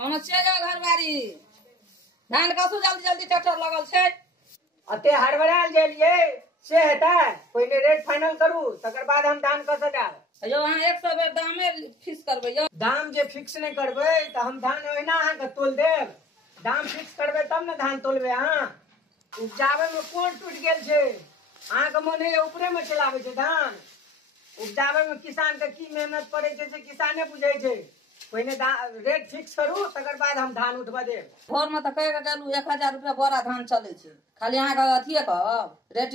पहुँचे जाओ घर बारी। धान कसू जल्दी जल्दी ट्रैक्टर लगल छे। अते हड़बड़ाल गेलिए से हेता पहले रेट फाइनल करू तकर बाद हम धान कस डाल। यो अहाँ 100 बेर दामे फिक्स करबै यो। दाम जे फिक्स नहीं करबे तो हम धान ओहिना अहाँ के तोल देब। दाम फिक्स करबे तब न धान तोलबे। अहाँ उपजावे में कोन टूट गेल छे। अहाँ के मन है ऊपरे में चलावे छे धान। उपजावे में किसान के की मेहनत पड़े छे से किसाने बुझे छे। पहले रेट फिक्स करू तकर बाद हम धान उठवा देब। भोर में तो कह के गेलू 1000 रुपया बोरा धान चले छे। खाली अहाँ के अथिए कहब रेट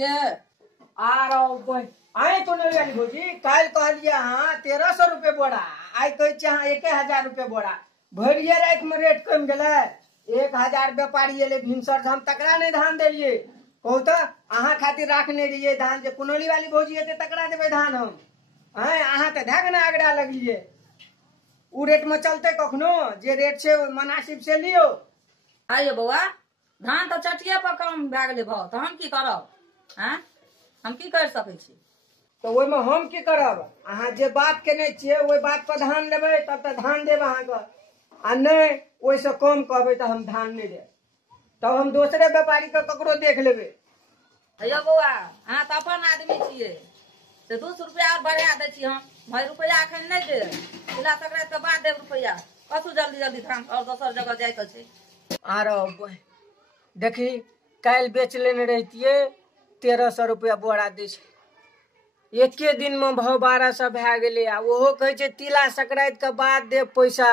आ रहो आए तो नहीं वाली भौजी कल कहलिए अहाँ 1300 रुपये बोरा आई कहे अहाँ 1000 रुपये बोरा भरिए रात में रेट कम गए 1000 व्यापारी एले भिनसर से हम तकरा नहीं धान दिलिए कहू तो अहाँ खातिर राखने रहिए धान जे कुनौली वाली भौजी हेते तकरा देवे धान हम अहाँ तो धैक न आगड़ा लगलिए उ रेट में चलते कखनो जे रेट से मुनासिब से लियो। आइयो बउआ धान तो चटिये पर कम भए गेलै भाव तो हम की करब। हैं हम की कर सकै छी। तो ओहि में हम की करब। अहाँ जे बात केने छियै ओहि बात पर धान लेबै तब तो धान देब अहाँ के आ नहीं ओहि से कम कहबै तो हम धान नहीं देब। तब हम दूसरे व्यापारी के ककरो देख लेबै। अयो बउआ अहाँ तो अपन आदमी छियै से 200 रुपया और बढ़ा दै छी हम भाई रुपया अखन नहीं देब तिला संक्रांति के बाद देब रुपया कसू जल्दी जल्दी धान और दोसर जगह जाय के छै। आरो देखी कल बेच लेने रहतिये 1300 रुपया बोरा दै छै एके दिन में भाव 1200 भए गेलै आ ओहो कहै छै तिला संक्रांति के बाद देब पैसा।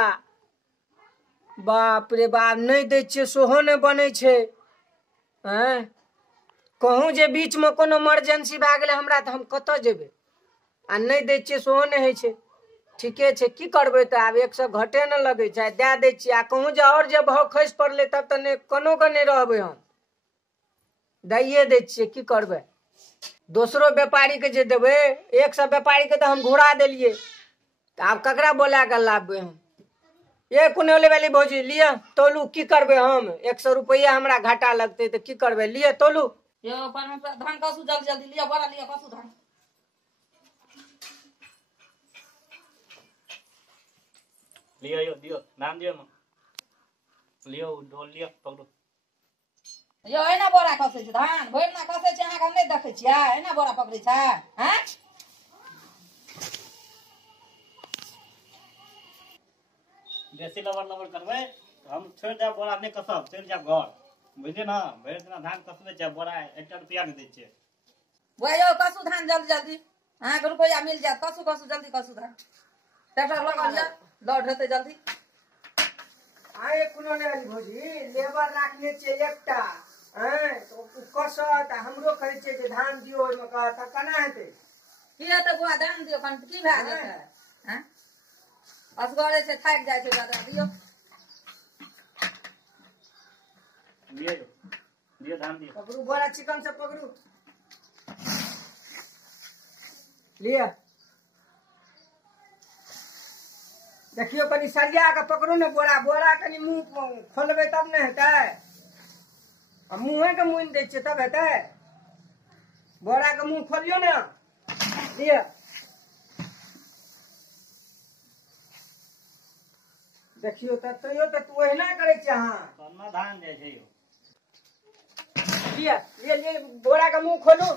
बाप रे बाप नहीं दै छियै सेहो नहीं बनै छै। कहूँ जे बीच में कोनो इमरजेंसी भए गेलै हमरा तो हम कतऽ जेबै आ नहीं दै छियै सेहो नहीं होइ छै। ठीके छै की करबै तो आब 100 घटे न लगे छै दे दै छियै आ कहूँ जे और जे भाव खसि पड़लै तब तो नहीं कोनो के नहीं रहबै हम दैये दै छियै की करबै। दोसरो व्यापारी के जे देबै 100 व्यापारी के तो हम घुरा देलिए तो आब ककरा बोला के लाबबै हम। ये कुनौली वाली भौजी लिया तोलू की करबै हम 100 रुपया हमरा घाटा लगते तो की करबै लिए तोलू। यो धान कसू जल्दी जल्दी लिया बोरा लिया कसू धान। लियो यो दियो नाम दियो म लियो डोल लियो पकड़ो। यो एना बोरा कसै छै धान भरिना कसै छै अहाँ के नहीं देखै छियै एना बोरा पकड़ै छै। हैं बेसी लबर लबर करबै हम छोड़ दे बोरा नहीं कसब चल जा घर बुझे ना भरि दिना धान कसबे छै बोरा 1 रुपया नहीं दै छै। वो यो कसू धान जल्दी जल्दी अहाँ के रुपया मिल जात कसू कसू जल्दी कसू धान ट्रैक्टर लगा लिया दौड़ हेतै जल्दी। आए कुनौली वाली भौजी लेबर राखने छै एकटा तो कसत हमरो कहै छै जे धान दियो ओहिमे कहत केना हेतै की हेतै बुआ धान दियो कन की भए जेतै। हैं असगरे छै थाकि जाइ छै दादा दियो लियो दियो धान दियो पकड़ू बोरा चिकन से पकड़ू लिया देखियो कनी सरिया के पकड़ू ने बोरा बोरा कनी मुंह खोलबै तब ने हेतै आ मुँहे के मुइन दै छियै तब हेतै। बोरा के मुंह खोलियो ने लिया देखियो तैयो तो तू ओहिना करै छै अहाँ कोना धान जाइ छै यो लिया ये लिए बोरा का मुंह खोलू।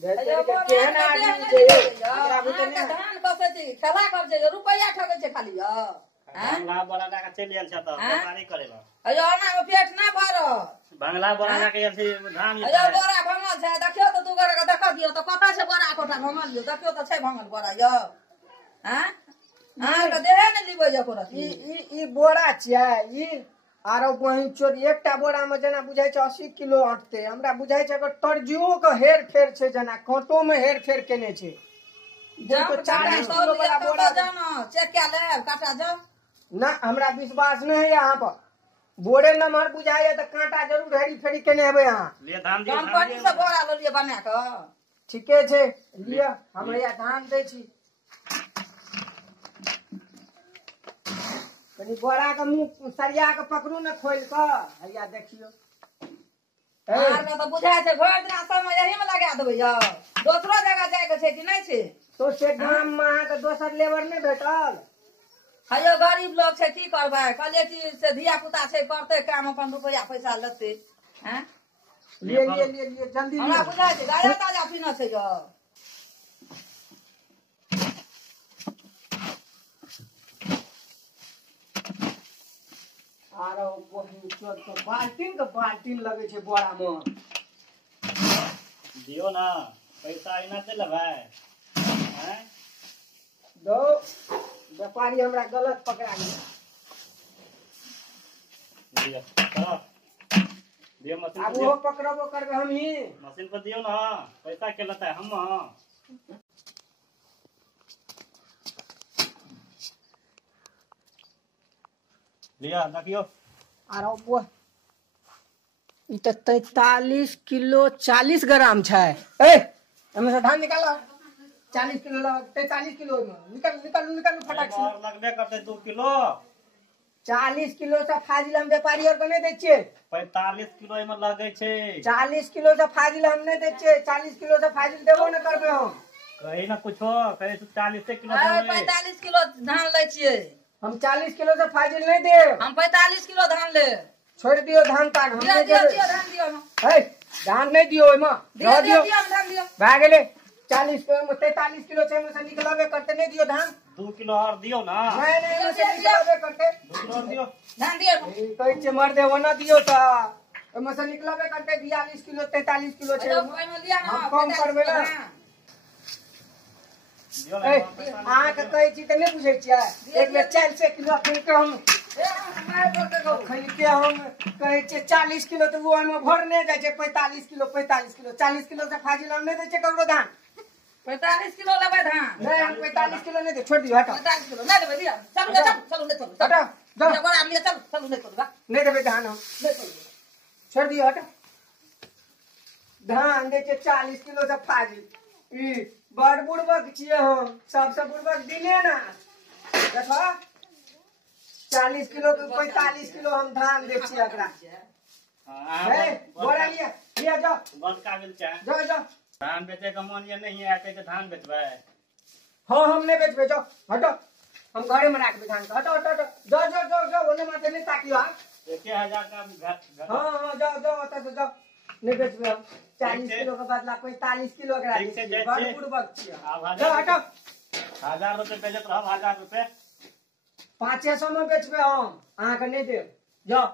केहन आदमी छै यो धान कसै छै खेला कर छै रुपया ठगै छै खाली यो। बंगला बोरा ला के चल गेल छ त व्यापारी करेला अयो ओना में पेट ना भरत बंगला बोरा ला के से धान ले अयो बोरा भंगल छै देखियो त दू गोरे के देख दियो त कतऽ छै बोरा कोठा भंगल दियो देखियो त छै भंगल बोरा यो। हैं अहाँ के देहे ने लिबै जे कोरा ई बोरा छियै ई आरो बहिन चोर एकटा बोरा में जना बुझाय छै 80 किलो अटते हमरा बुझाय छै एकर तर्जियो के हेर फेर छै जना कांटो में हेर फेर केने छै। जब 40 किलो वाला बोरा जानो चेक क्या ले काटा जाओ ना हमरा विश्वास नहीं है यहाँ पर बोरे नमहर बुझाय तो कांटा जरूर हेरी फेरी केने हेबै अहाँ। ले धान दियो कंपनी से बोरा ल लिए बना के ठीके छै लिया हम या धान दै छी कनी बोरा के मुंह सरिया के पकड़ू ने खोल के हैया देखियो अहाँ के तो बुझाय छै भरि दिन समय यही में लगा देबै यो दोसरो जगह जाय के छै कि नहीं छै। तो से गाम में अहाँ के दोसर लेबर नहीं भेटल हेयो गरीब लोग छै की करबै कहलिए कि से धिया पुता छै करते काम अपन रुपया पैसा लेते हैं लिए लिए लिए लिए जल्दी हमरा लिए। बुझाइ छै गाया ताजा पीना छै जो आरो बाल्टीन के बाल्टीन लगे छै बोरा में। दियो ना पैसा इना चल भाई हैं दो व्यापारी हमरा गलत पकड़ा गया। दियो चलो दियो मशीन अब पर वो दियो पकड़बो करबे हम ही। मशीन पर दियो ना पैसा के लेता है हम लिया देखियो आरो वो ई तो 43 किलो 40 ग्राम छै। ए एमे से धान निकालो 40 किलो ला 43 किलो में निकाल निकाल निकाल फटाक से। और लगबे करते 2 किलो 40 किलो से फाजिल हम व्यापारी और के नहीं दै छियै। 45 किलो में लगे छे 40 किलो से फाजिल हम नहीं दै छियै। 40 किलो से फाजिल देबो न करबे हम। कही ना कुछो कहे 40 किलो अरे देबै 45 किलो धान ले छियै हम 40 किलो से फाजिल नहीं देब। हम 45 किलो धान ले छोड़ दियो धान तान हम दियो नहीं दियो देबै। दियो धान दियो ना हे धान नहीं दियो ओइमे दियो रह दियो दियो दियो धान दियो भए गेलै 40 किलो में 43 किलो छै में से निकलबे करते नहीं दियो धान। 2 किलो और दियो ना नहीं नहीं में से निकलबे करते 2 किलो और दियो धान दियो ए, कहै छै मर दे ओना दियो त ओइमे से निकलबे करते 42 किलो 43 किलो छै। हेलो ओइमे लिया ना हम कम करबै ना। दियो ना ए अहाँ के कहै छी त नहीं बुझै छियै। एक बेर 400 किलो खरीद के हम ए हमारे बोल के गो खरीद के हम कहै छियै 40 किलो त वो ओइमे भर नहीं जाइ छै। 45 किलो 40 किलो से फाजिल हम नहीं दै छै ककरो धान। 45 किलो लेबै धान नहीं हम 45 किलो नहीं दे छोड़ दियो हटा 45 किलो नहीं देबै दियो चलू ले चलू चलू ले चलू हटा जाओ ये बड़ा लिए चलू चलू ले चलू बा नहीं देवे धान हम ले चलू छोड़ दियो हटा। धान दे छै 40 किलो से फाजिल ई बड़ बुड़बक छियै हम सबसे बुड़बक दिने ना देखो 40 किलो के 45 किलो हम धान दे छियै एकरा। हे बोरा लिया लिया जाओ बंद काबिल चाहे जाओ जाओ। धान बेचे का मन ये नहीं है कहते धान बेचबे हाँ हम नहीं बेचबे जाओ हटो हम घरे में राखबे धान के हटो हटो हटो जाओ जाओ जाओ जाओ ओने माथे नहीं ताकियो आप। 1000 का घर हाँ हाँ जाओ जाओ ओतऽ से जाओ नहीं बेचबे हम 40 किलो के बदला 45 किलो एकरा ठीक छै, दे छियै। जाइ बड़ छियै। बुड़बक छियै। आब जाओ हटो 1000 रुपए बेचत रहब 1000 रुपए 500 में बेचबे हम अहाँ के नहीं देब जाओ।